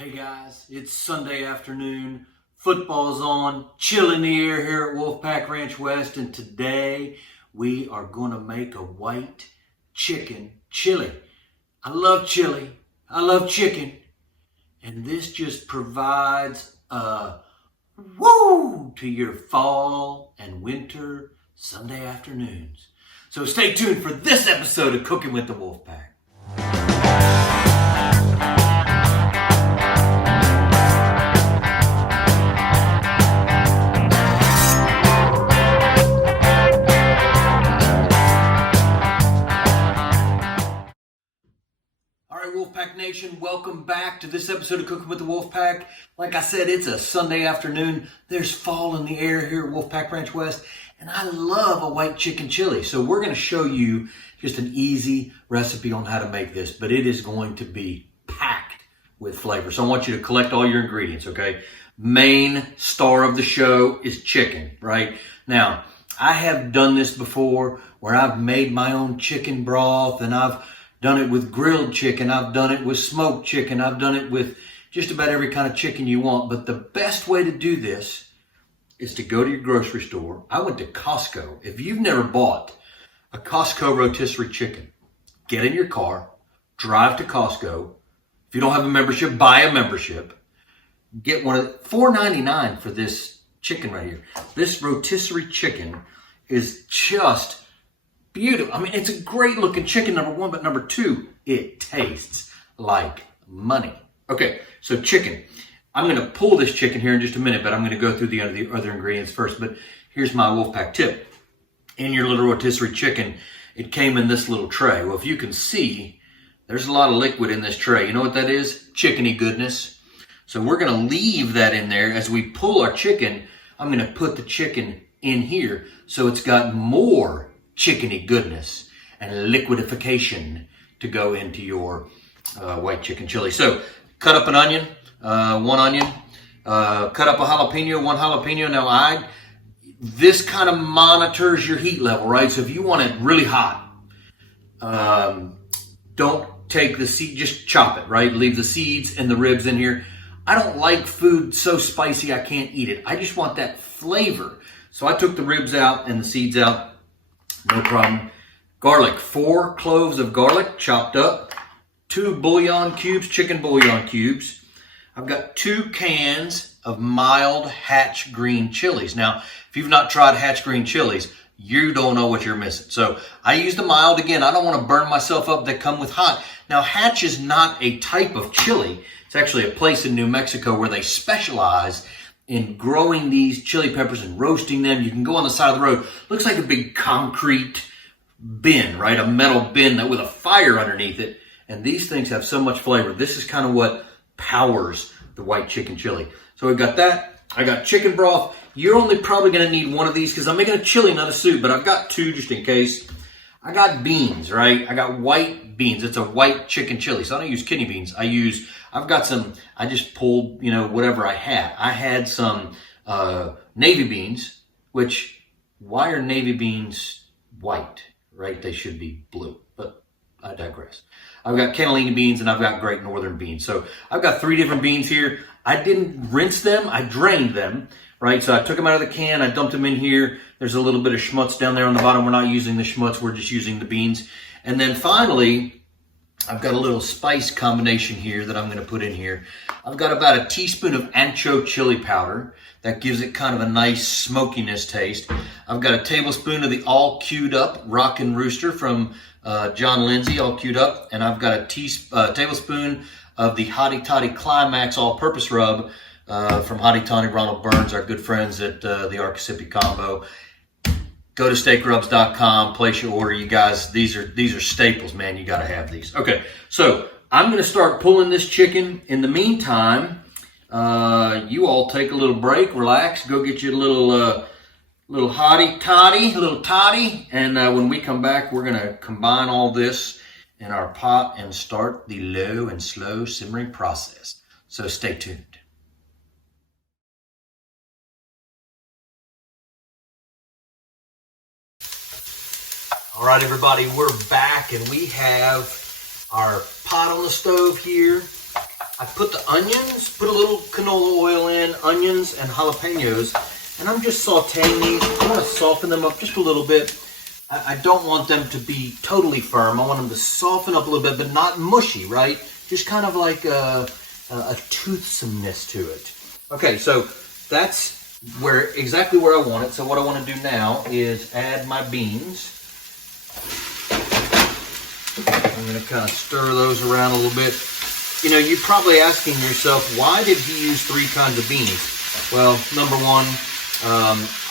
Hey guys, it's Sunday afternoon, football's on, chill in the air here at Wolfpack Ranch West, and today we are going to make a white chicken chili. I love chili, I love chicken, and this just provides a woo to your fall and winter Sunday afternoons. So stay tuned for this episode of Cooking with the Wolfpack. Wolfpack Nation, welcome back to this episode of Cooking with the Wolfpack. Like I said, it's a Sunday afternoon. There's fall in the air here at Wolfpack Ranch West, and I love a white chicken chili. So we're going to show you just an easy recipe on how to make this, but it is going to be packed with flavor. So I want you to collect all your ingredients, okay? Main star of the show is chicken, right? Now, I have done this before where I've made my own chicken broth, and I've done it with grilled chicken, I've done it with smoked chicken, I've done it with just about every kind of chicken you want. But the best way to do this is to go to your grocery store. I went to Costco. If you've never bought a Costco rotisserie chicken, get in your car, drive to Costco. If you don't have a membership, buy a membership. Get one of $4.99 for this chicken right here. This rotisserie chicken is just beautiful. I mean, it's a great looking chicken, number one, but number two, it tastes like money. Okay, so chicken. I'm going to pull this chicken here in just a minute, but I'm going to go through the other ingredients first. But here's my Wolfpack tip. In your little rotisserie chicken, it came in this little tray. Well, if you can see, there's a lot of liquid in this tray. You know what that is? Chickeny goodness. So we're going to leave that in there. As we pull our chicken, I'm going to put the chicken in here so it's got more chickeny goodness and liquidification to go into your white chicken chili. So cut up an onion, one onion, cut up a jalapeno, one jalapeno. Now this kind of monitors your heat level, right? So if you want it really hot, don't take the seed, just chop it, right? Leave the seeds and the ribs in here. I don't like food so spicy I can't eat it. I just want that flavor. So I took the ribs out and the seeds out. No problem. Garlic, 4 cloves of garlic chopped up, 2 bouillon cubes, chicken bouillon cubes. I've got 2 cans of mild Hatch green chilies. Now, if you've not tried Hatch green chilies, you don't know what you're missing. So I used the mild. Again, I don't want to burn myself up. They come with hot. Now, Hatch is not a type of chili. It's actually a place in New Mexico where they specialize in growing these chili peppers and roasting them. You can go on the side of the road. Looks like a big concrete bin, right? A metal bin that with a fire underneath it. And these things have so much flavor. This is kind of what powers the white chicken chili. So we've got that. I got chicken broth. You're only probably going to need one of these because I'm making a chili, not a soup, but I've got 2 just in case. I got beans, right? I got white beans. It's a white chicken chili. So I don't use kidney beans. I've got some, I just pulled, whatever I had. I had some navy beans, which, why are navy beans white, right? They should be blue, but I digress. I've got cannellini beans and I've got Great Northern beans. So I've got 3 different beans here. I didn't rinse them. I drained them, right? So I took them out of the can. I dumped them in here. There's a little bit of schmutz down there on the bottom. We're not using the schmutz. We're just using the beans. And then finally, I've got a little spice combination here that I'm going to put in here. I've got about a teaspoon of ANCHO chili powder. That gives it kind of a nice smokiness taste. I've got a tablespoon of the all queued up ROCKIN Rooster from John Lindsay, all queued up. And I've got a tablespoon of the HOTTY CLIMAX all-purpose rub from Hotty Tawny Ronald Burns, our good friends at the Archissippi Combo. Go to steakrubs.com, place your order. You guys, these are staples, man. You got to have these. Okay, so I'm going to start pulling this chicken. In the meantime, you all take a little break, relax, go get you a little hotty toddy, a little toddy, and when we come back, we're going to combine all this in our pot and start the low and slow simmering process. So stay tuned. All right, everybody, we're back, and we have our pot on the stove here. I put the onions, put a little canola oil in, onions and jalapenos, and I'm just sauteing these. I want to soften them up just a little bit. I don't want them to be totally firm. I want them to soften up a little bit, but not mushy, right? Just kind of like a toothsomeness to it. Okay, so that's exactly where I want it. So what I want to do now is add my beans. I'm going to kind of stir those around a little bit. You know, you're probably asking yourself, why did he use 3 kinds of beans? Well, number one,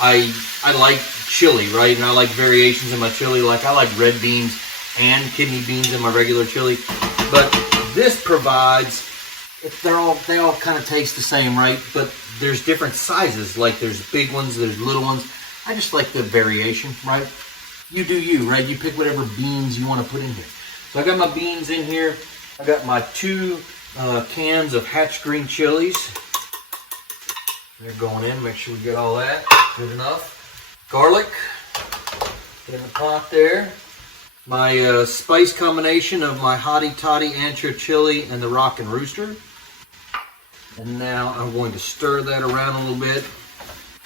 I like chili, right? And I like variations in my chili. Like I like red beans and kidney beans in my regular chili. But this provides, they all kind of taste the same, right? But there's different sizes. Like there's big ones, there's little ones. I just like the variation, right? You do you, right? You pick whatever beans you want to put in here. So I got my beans in here. I got my 2 cans of Hatch green chilies. They're going in. Make sure we get all that. Good enough. Garlic. Put in the pot there. My spice combination of my HOTTY, TOTTY, ANCHO chili and the ROCKIN rooster. And now I'm going to stir that around a little bit.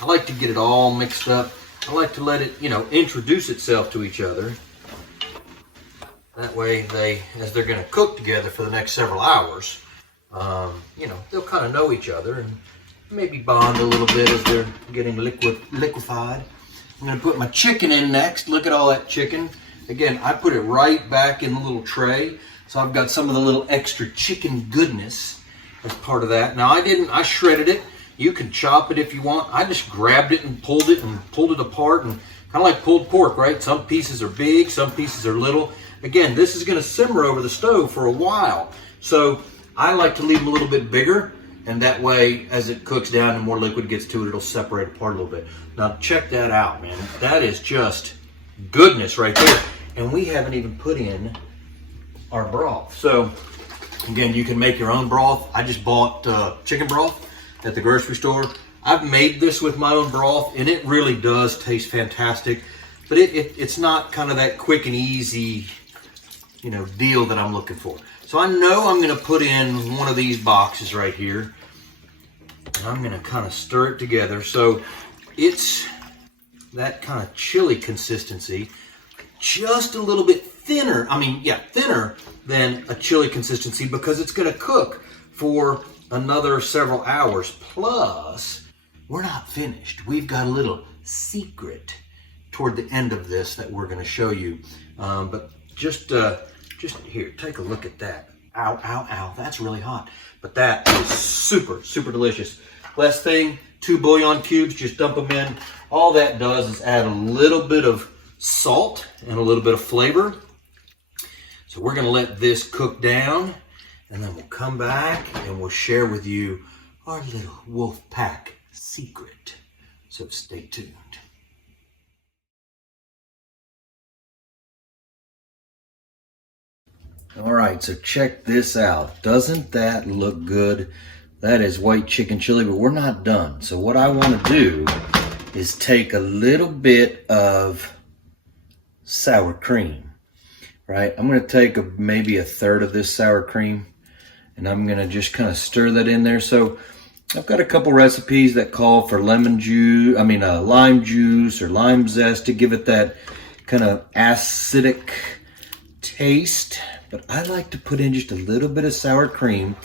I like to get it all mixed up. I like to let it, you know, introduce itself to each other. That way as they're going to cook together for the next several hours, you know, they'll kind of know each other and maybe bond a little bit as they're getting liquefied. I'm going to put my chicken in next. Look at all that chicken. Again, I put it right back in the little tray. So I've got some of the little extra chicken goodness as part of that. Now I shredded it. You can chop it if you want. I just grabbed it and pulled it apart, and kind of like pulled pork, right? Some pieces are big, some pieces are little. Again, this is going to simmer over the stove for a while. So I like to leave them a little bit bigger, and that way as it cooks down and more liquid gets to it, it'll separate apart a little bit. Now check that out, man. That is just goodness right there. And we haven't even put in our broth. So again, you can make your own broth. I just bought chicken broth at the grocery store. I've made this with my own broth, and it really does taste fantastic. But it's not kind of that quick and easy, you know, deal that I'm looking for. So I know I'm going to put in one of these boxes right here, and I'm going to kind of stir it together so it's that kind of chili consistency, just a little bit thinner. I mean, yeah, thinner than a chili consistency, because it's going to cook for another several hours. Plus, we're not finished. We've got a little secret toward the end of this that we're going to show you. But just here, take a look at that. Ow, ow, ow. That's really hot. But that is super, super delicious. Last thing, 2 bouillon cubes, just dump them in. All that does is add a little bit of salt and a little bit of flavor. So we're going to let this cook down, and then we'll come back and we'll share with you our little wolf pack secret. So stay tuned. All right, so check this out. Doesn't that look good? That is white chicken chili, but we're not done. So what I want to do is take a little bit of sour cream, right? I'm going to take maybe a third of this sour cream, and I'm going to just kind of stir that in there. So I've got a couple recipes that call for lime juice or lime zest to give it that kind of acidic taste. But I like to put in just a little bit of sour cream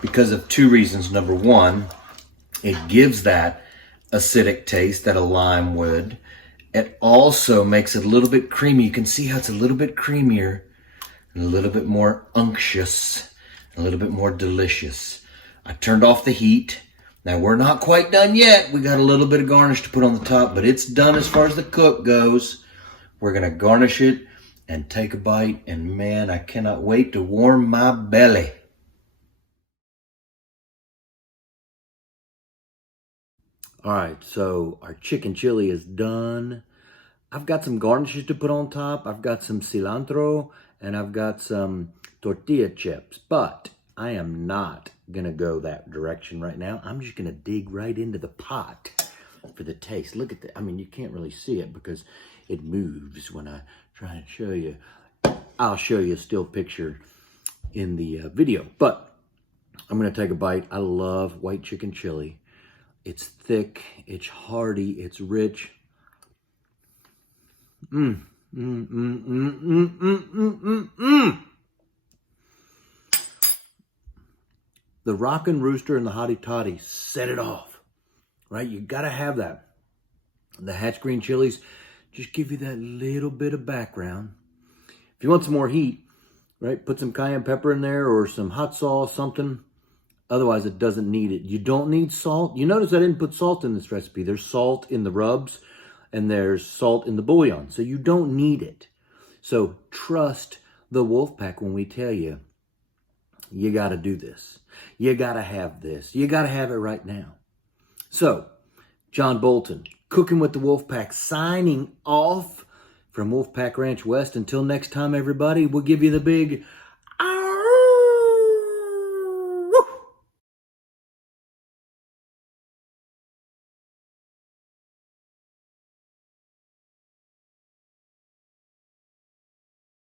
because of 2 reasons. Number one, it gives that acidic taste that a lime would. It also makes it a little bit creamy. You can see how it's a little bit creamier and a little bit more unctuous, a little bit more delicious. I turned off the heat. Now we're not quite done yet. We got a little bit of garnish to put on the top, but it's done as far as the cook goes. We're gonna garnish it and take a bite, and man, I cannot wait to warm my belly. All right, so our chicken chili is done. I've got some garnishes to put on top. I've got some cilantro, and I've got some tortilla chips, but I am not gonna go that direction right now. I'm just gonna dig right into the pot for the taste. Look at that. I mean, you can't really see it because it moves when I try and show you. I'll show you a still picture in the video, but I'm going to take a bite. I love white chicken chili. It's thick, it's hearty, it's rich. The ROCKIN Rooster and the Hotty Toddy set it off, right? You got to have that. The Hatch green chilies just give you that little bit of background. If you want some more heat, right, put some cayenne pepper in there or some hot sauce, something. Otherwise, it doesn't need it. You don't need salt. You notice I didn't put salt in this recipe. There's salt in the rubs and there's salt in the bouillon. So you don't need it. So trust the wolf pack when we tell you, you got to do this. You got to have this. You got to have it right now. So, John Bolton, Cooking with the Wolf Pack, signing off from Wolfpack Ranch West. Until next time, everybody, we'll give you the big